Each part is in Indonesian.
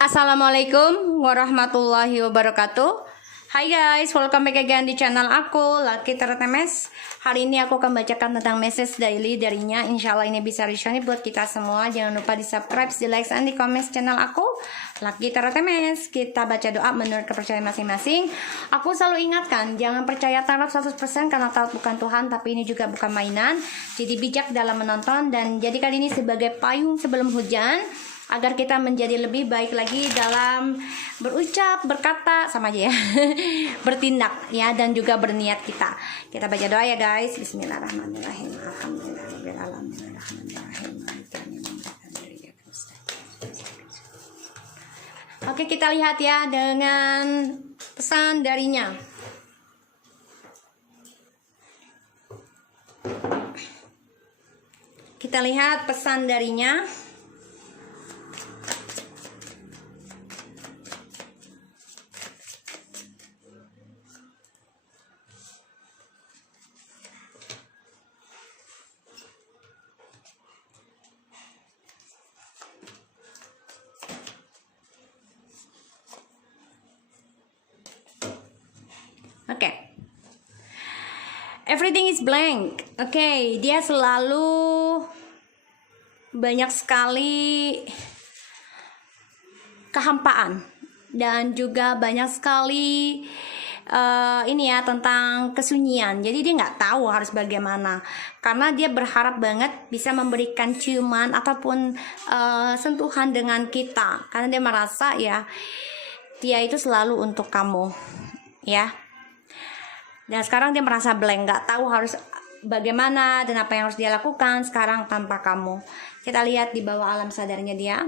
Assalamualaikum warahmatullahi wabarakatuh. Hai guys, welcome back again di channel aku, Lucky Tarot MS. Hari ini aku akan bacakan tentang message daily darinya. Insya Allah ini bisa resonate buat kita semua. Jangan lupa di subscribe, di like, dan di komen channel aku, Lucky Tarot MS. Kita baca doa menurut kepercayaan masing-masing. Aku selalu ingatkan, jangan percaya tarot 100% karena tarot bukan Tuhan, tapi ini juga bukan mainan. Jadi bijak dalam menonton dan jadikan ini sebagai payung sebelum hujan, agar kita menjadi lebih baik lagi dalam berucap, berkata, sama aja ya, bertindak ya, dan juga berniat kita. Kita baca doa ya guys. Bismillahirrahmanirrahim. Alhamdulillahirrahmanirrahim. Oke, kita lihat ya dengan pesan darinya. Kita lihat pesan darinya. Oke, everything is blank. Oke, dia selalu banyak sekali kehampaan dan juga banyak sekali ini ya, tentang kesunyian. Jadi dia nggak tahu harus bagaimana, karena dia berharap banget bisa memberikan ciuman ataupun sentuhan dengan kita, karena dia merasa ya dia itu selalu untuk kamu ya. Dan sekarang dia merasa blank, nggak tahu harus bagaimana dan apa yang harus dia lakukan sekarang tanpa kamu. Kita lihat di bawah alam sadarnya dia.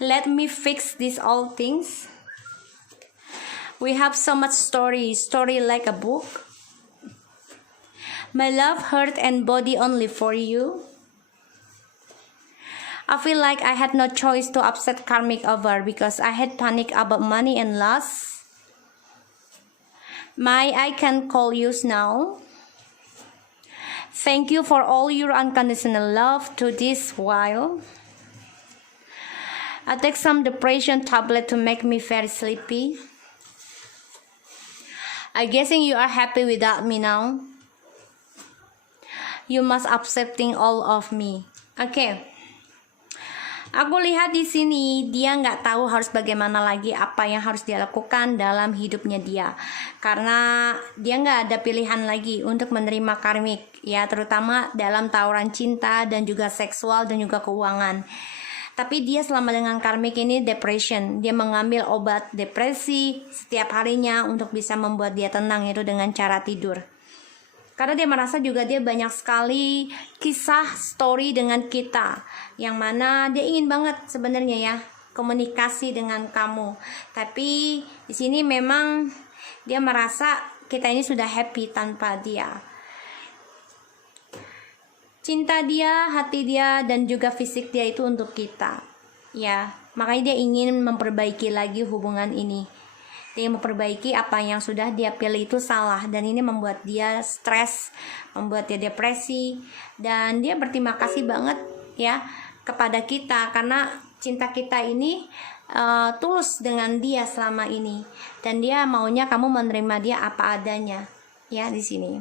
Let me fix these all things. We have so much story like a book. My love, heart, and body only for you. I feel like I had no choice to upset karmic over because I had panic about money and loss. I can call you now. Thank you for all your unconditional love to this while. I take some depression tablet to make me very sleepy. I guessing you are happy without me now. You must accepting all of me. Oke. Aku lihat di sini dia nggak tahu harus bagaimana lagi, apa yang harus dia lakukan dalam hidupnya dia, karena dia nggak ada pilihan lagi untuk menerima karmik ya, terutama dalam tawaran cinta dan juga seksual dan juga keuangan. Tapi dia selama dengan karmik ini depression, dia mengambil obat depresi setiap harinya untuk bisa membuat dia tenang, itu dengan cara tidur. Karena dia merasa juga dia banyak sekali kisah story dengan kita, yang mana dia ingin banget sebenarnya ya komunikasi dengan kamu. Tapi di sini memang dia merasa kita ini sudah happy tanpa dia. Cinta dia, hati dia, dan juga fisik dia itu untuk kita. Ya, makanya dia ingin memperbaiki lagi hubungan ini. Dia memperbaiki apa yang sudah dia pilih itu salah, dan ini membuat dia stres, membuat dia depresi, dan dia berterima kasih banget ya kepada kita karena cinta kita ini tulus dengan dia selama ini, dan dia maunya kamu menerima dia apa adanya ya di sini.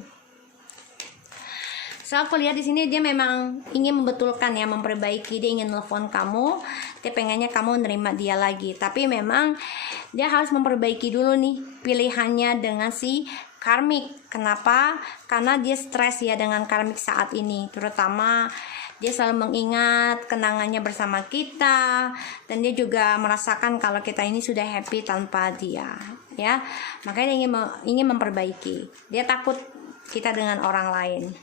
So aku lihat di sini dia memang ingin membetulkan ya, memperbaiki, dia ingin telepon kamu, dia pengennya kamu nerima dia lagi. Tapi memang dia harus memperbaiki dulu nih pilihannya dengan si karmik. Kenapa? Karena dia stres ya dengan karmik saat ini, terutama dia selalu mengingat kenangannya bersama kita, dan dia juga merasakan kalau kita ini sudah happy tanpa dia ya. Makanya dia ingin memperbaiki. Dia takut kita dengan orang lain,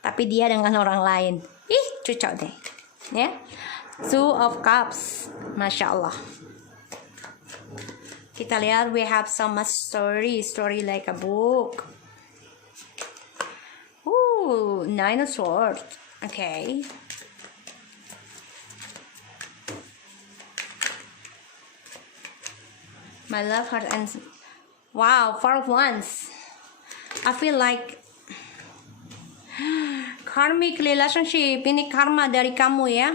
tapi dia dengan orang lain. Ih, cocok deh ya. Two of Cups, Masya Allah. Kita lihat, we have so much story like a book. Nine of Swords. Okay. My love, heart, and wow, Four of Wands. I feel like karmic relationship, ini karma dari kamu ya.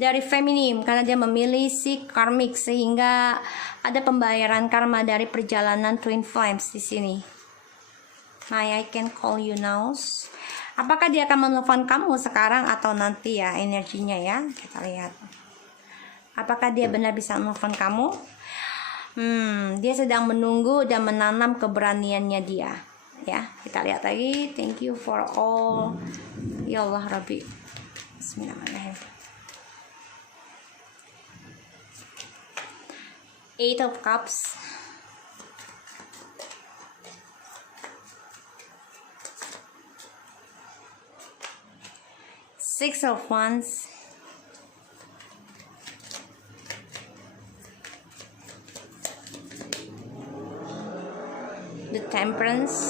dari feminim karena dia memilih si karmic, sehingga ada pembayaran karma dari perjalanan twin flames di sini. I can call you now. Apakah dia akan menelpon kamu sekarang atau nanti ya energinya ya? Kita lihat. Apakah dia benar bisa menelpon kamu? Dia sedang menunggu dan menanam keberaniannya dia. Ya, kita lihat lagi. Thank you for all. Ya Allah Rabbi. Bismillahirrahmanirrahim. Eight of Cups. Six of Wands. The Temperance.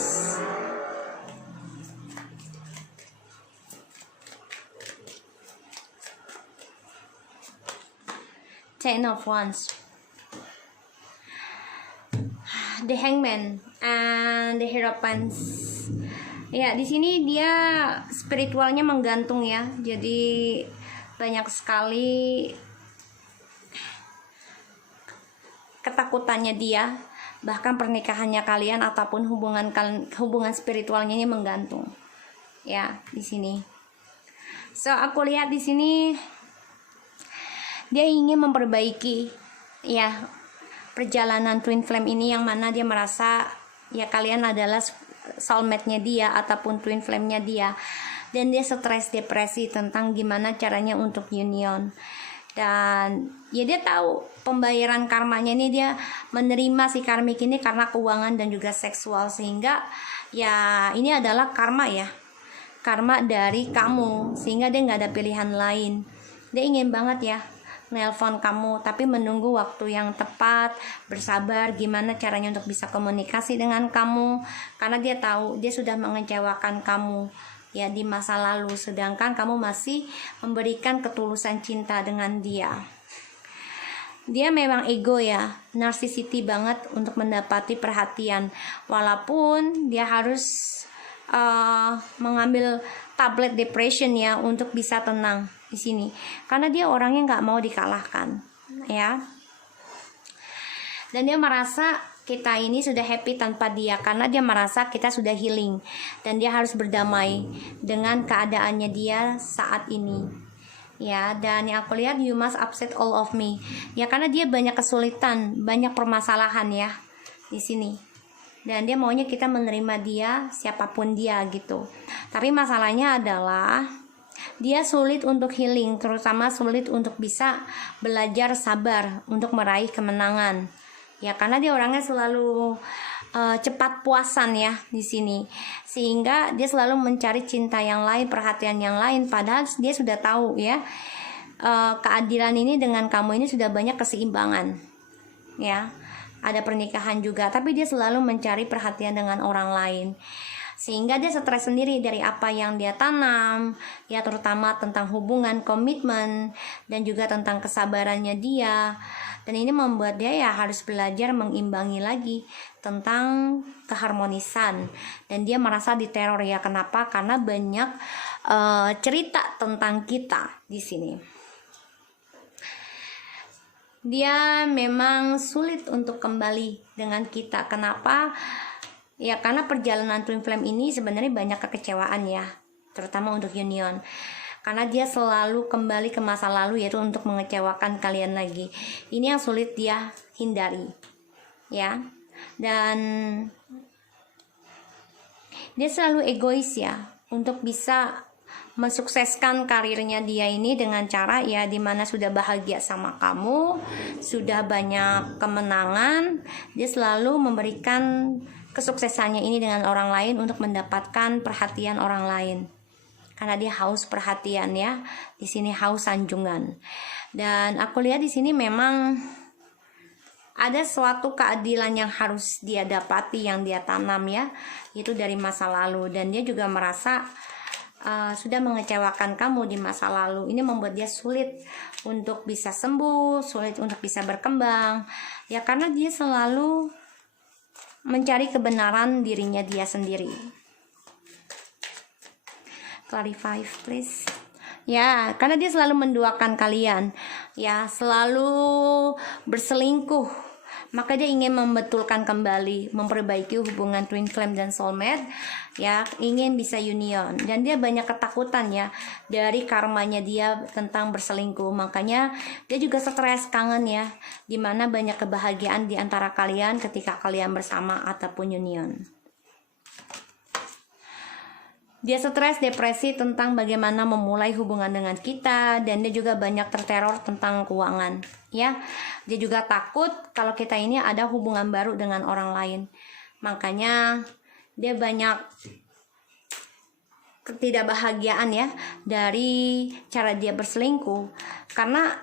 Ten of Wands. The Hangman and the Hierophant. Ya, di sini dia spiritualnya menggantung ya. Jadi banyak sekali ketakutannya dia, bahkan pernikahannya kalian ataupun hubungan spiritualnya ini menggantung. Ya, di sini. So, aku lihat di sini dia ingin memperbaiki ya perjalanan twin flame ini, yang mana dia merasa ya kalian adalah soulmate-nya dia ataupun twin flame-nya dia, dan dia stres depresi tentang gimana caranya untuk union. Dan ya dia tahu pembayaran karmanya ini, dia menerima si karmik ini karena keuangan dan juga seksual, sehingga ya ini adalah karma ya, karma dari kamu, sehingga dia nggak ada pilihan lain. Dia ingin banget ya nelpon kamu, tapi menunggu waktu yang tepat, bersabar gimana caranya untuk bisa komunikasi dengan kamu, karena dia tahu dia sudah mengecewakan kamu ya di masa lalu, sedangkan kamu masih memberikan ketulusan cinta dengan dia. Dia memang ego ya, narcissistic banget untuk mendapati perhatian, walaupun dia harus mengambil tablet depression ya untuk bisa tenang di sini, karena dia orangnya nggak mau dikalahkan ya, dan dia merasa kita ini sudah happy tanpa dia, karena dia merasa kita sudah healing dan dia harus berdamai dengan keadaannya dia saat ini ya. Dan yang aku lihat, you must upset all of me ya, karena dia banyak kesulitan, banyak permasalahan ya di sini, dan dia maunya kita menerima dia siapapun dia gitu. Tapi masalahnya adalah dia sulit untuk healing, terutama sulit untuk bisa belajar sabar untuk meraih kemenangan ya, karena dia orangnya selalu cepat puasan ya di sini, sehingga dia selalu mencari cinta yang lain, perhatian yang lain, padahal dia sudah tahu ya keadilan ini dengan kamu ini sudah banyak keseimbangan ya, ada pernikahan juga, tapi dia selalu mencari perhatian dengan orang lain, sehingga dia stres sendiri dari apa yang dia tanam ya, terutama tentang hubungan, komitmen, dan juga tentang kesabarannya dia. Dan ini membuat dia ya harus belajar mengimbangi lagi tentang keharmonisan, dan dia merasa diteror ya. Kenapa? Karena banyak cerita tentang kita di sini. Dia memang sulit untuk kembali dengan kita. Kenapa? Ya karena perjalanan twin flame ini sebenarnya banyak kekecewaan ya, terutama untuk union, karena dia selalu kembali ke masa lalu, yaitu untuk mengecewakan kalian lagi. Ini yang sulit dia hindari ya, dan dia selalu egois ya untuk bisa mensukseskan karirnya dia ini dengan cara ya dimana sudah bahagia sama kamu, sudah banyak kemenangan, dia selalu memberikan kesuksesannya ini dengan orang lain untuk mendapatkan perhatian orang lain, karena dia haus perhatian ya, di sini haus sanjungan. Dan aku lihat di sini memang ada suatu keadilan yang harus dia dapati, yang dia tanam ya, itu dari masa lalu, dan dia juga merasa sudah mengecewakan kamu di masa lalu. Ini membuat dia sulit untuk bisa sembuh, sulit untuk bisa berkembang ya, karena dia selalu mencari kebenaran dirinya dia sendiri. Clarify please. Ya, karena dia selalu menduakan kalian, ya, selalu berselingkuh. Maka dia ingin membetulkan kembali, memperbaiki hubungan twin flame dan soulmate, ya, ingin bisa union. Dan dia banyak ketakutan ya dari karmanya dia tentang berselingkuh. Makanya dia juga stres, kangen ya, dimana banyak kebahagiaan di antara kalian ketika kalian bersama ataupun union. Dia stres, depresi tentang bagaimana memulai hubungan dengan kita, dan dia juga banyak terteror tentang keuangan, ya. Dia juga takut kalau kita ini ada hubungan baru dengan orang lain. Makanya dia banyak ketidakbahagiaan ya dari cara dia berselingkuh, karena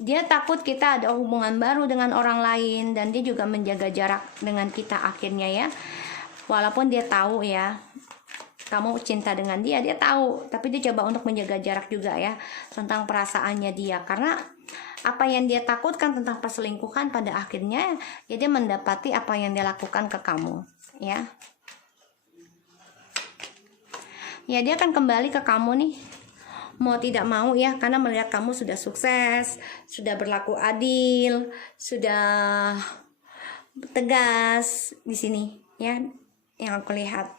dia takut kita ada hubungan baru dengan orang lain, dan dia juga menjaga jarak dengan kita akhirnya ya. Walaupun dia tahu ya kamu cinta dengan dia, dia tahu, tapi dia coba untuk menjaga jarak juga ya tentang perasaannya dia, karena apa yang dia takutkan tentang perselingkuhan pada akhirnya ya dia mendapati apa yang dia lakukan ke kamu ya. Ya, dia akan kembali ke kamu nih, mau tidak mau ya, karena melihat kamu sudah sukses, sudah berlaku adil, sudah tegas di sini ya, yang aku lihat.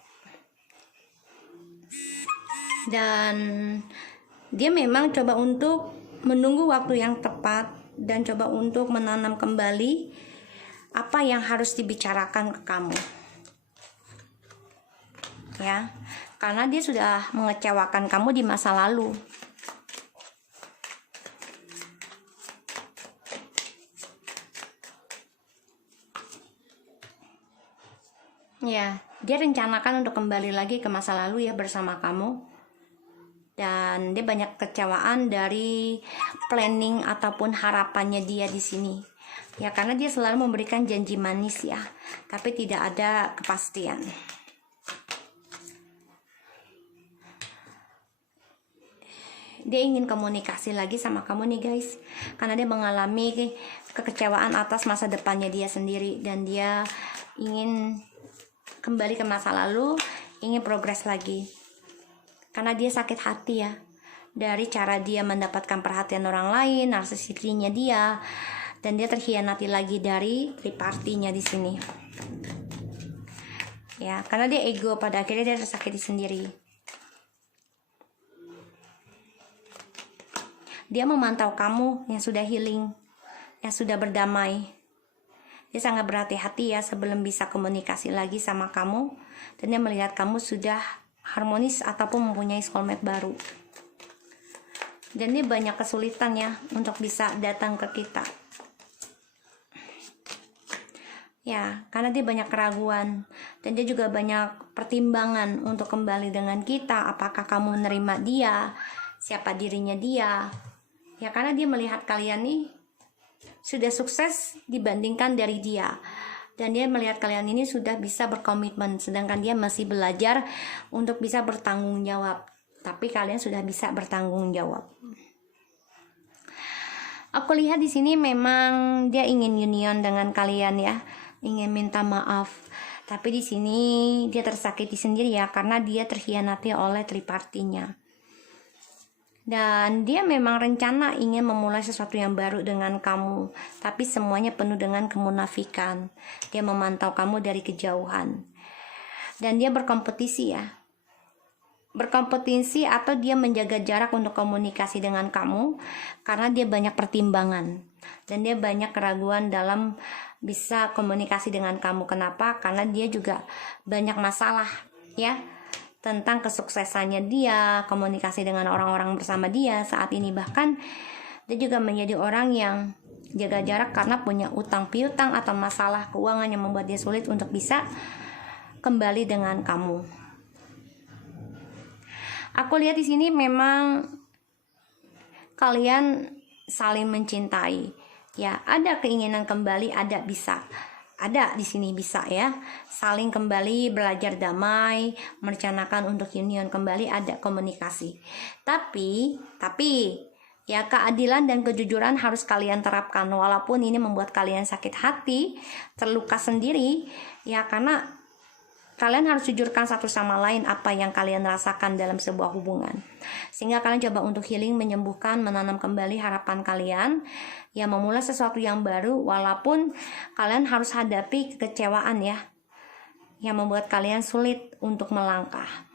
Dan dia memang coba untuk menunggu waktu yang tepat dan coba untuk menanam kembali apa yang harus dibicarakan ke kamu ya, karena dia sudah mengecewakan kamu di masa lalu. Ya, dia rencanakan untuk kembali lagi ke masa lalu ya bersama kamu. Dan dia banyak kecewaan dari planning ataupun harapannya dia di sini. Ya, karena dia selalu memberikan janji manis ya, tapi tidak ada kepastian. Dia ingin komunikasi lagi sama kamu nih guys, karena dia mengalami kekecewaan atas masa depannya dia sendiri, dan dia ingin kembali ke masa lalu, ingin progres lagi, karena dia sakit hati ya dari cara dia mendapatkan perhatian orang lain, narsisisnya dia, dan dia terkhianati lagi dari tripartinya di sini ya, karena dia ego, pada akhirnya dia tersakiti sendiri. Dia memantau kamu yang sudah healing, yang sudah berdamai. Dia sangat berhati-hati ya sebelum bisa komunikasi lagi sama kamu, dan dia melihat kamu sudah harmonis ataupun mempunyai soulmate baru. Dan dia banyak kesulitan ya untuk bisa datang ke kita. Ya, karena dia banyak keraguan, dan dia juga banyak pertimbangan untuk kembali dengan kita. Apakah kamu menerima dia? Siapa dirinya dia? Ya, karena dia melihat kalian nih sudah sukses dibandingkan dari dia, dan dia melihat kalian ini sudah bisa berkomitmen, sedangkan dia masih belajar untuk bisa bertanggung jawab. Tapi kalian sudah bisa bertanggung jawab. Aku lihat di sini memang dia ingin union dengan kalian ya, ingin minta maaf. Tapi di sini dia tersakiti sendiri ya, karena dia terkhianati oleh tripartinya. Dan dia memang rencana ingin memulai sesuatu yang baru dengan kamu, tapi semuanya penuh dengan kemunafikan. Dia memantau kamu dari kejauhan, dan dia berkompetisi ya, berkompetisi atau dia menjaga jarak untuk komunikasi dengan kamu, karena dia banyak pertimbangan dan dia banyak keraguan dalam bisa komunikasi dengan kamu. Kenapa? Karena dia juga banyak masalah ya tentang kesuksesannya dia, komunikasi dengan orang-orang bersama dia saat ini. Bahkan dia juga menjadi orang yang jaga jarak karena punya utang piutang atau masalah keuangan yang membuat dia sulit untuk bisa kembali dengan kamu. Aku lihat di sini memang kalian saling mencintai ya, ada keinginan kembali, ada bisa, ada di sini bisa ya, saling kembali belajar damai, merencanakan untuk union kembali, ada komunikasi. Tapi ya, keadilan dan kejujuran harus kalian terapkan, walaupun ini membuat kalian sakit hati, terluka sendiri ya, karena Kalian harus jujurkan satu sama lain apa yang kalian rasakan dalam sebuah hubungan. Sehingga kalian coba untuk healing, menyembuhkan, menanam kembali harapan kalian. Ya, memulai sesuatu yang baru walaupun kalian harus hadapi kekecewaan ya. Yang membuat kalian sulit untuk melangkah.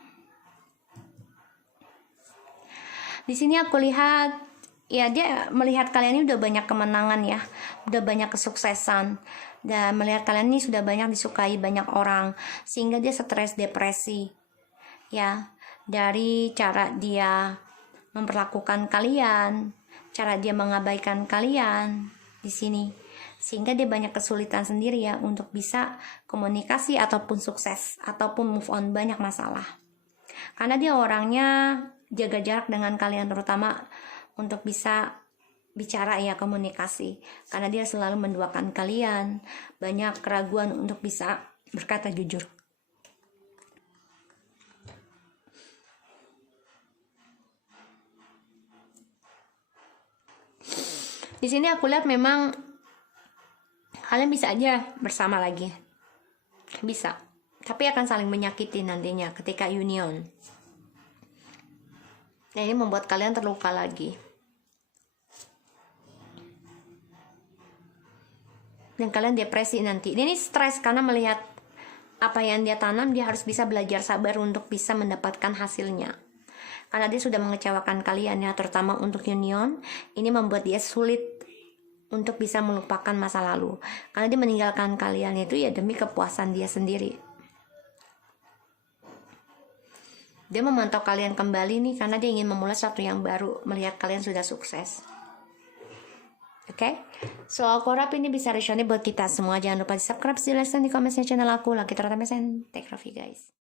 Di sini aku lihat ya, dia melihat kalian ini udah banyak kemenangan ya, udah banyak kesuksesan, dan melihat kalian ini sudah banyak disukai banyak orang, sehingga dia stres, depresi ya, dari cara dia memperlakukan kalian, cara dia mengabaikan kalian di sini, sehingga dia banyak kesulitan sendiri ya untuk bisa komunikasi ataupun sukses ataupun move on banyak masalah, karena dia orangnya jaga jarak dengan kalian, terutama untuk bisa bicara ya, komunikasi, karena dia selalu menduakan kalian, banyak keraguan untuk bisa berkata jujur. Di sini aku lihat memang kalian bisa aja bersama lagi, bisa, tapi akan saling menyakiti nantinya ketika union. Nah, ini membuat kalian terluka lagi. Dan kalian depresi nanti. Ini stres karena melihat apa yang dia tanam, dia harus bisa belajar sabar untuk bisa mendapatkan hasilnya. Karena dia sudah mengecewakan kalian ya, terutama untuk union. Ini membuat dia sulit untuk bisa melupakan masa lalu. Karena dia meninggalkan kalian itu ya demi kepuasan dia sendiri. Dia memantau kalian kembali nih karena dia ingin memulai sesuatu yang baru, melihat kalian sudah sukses. Oke, so aku harap ini bisa resonate buat kita semua. Jangan lupa di subscribe, di like, dan di komen channel aku. Lagi terutama take care of you guys.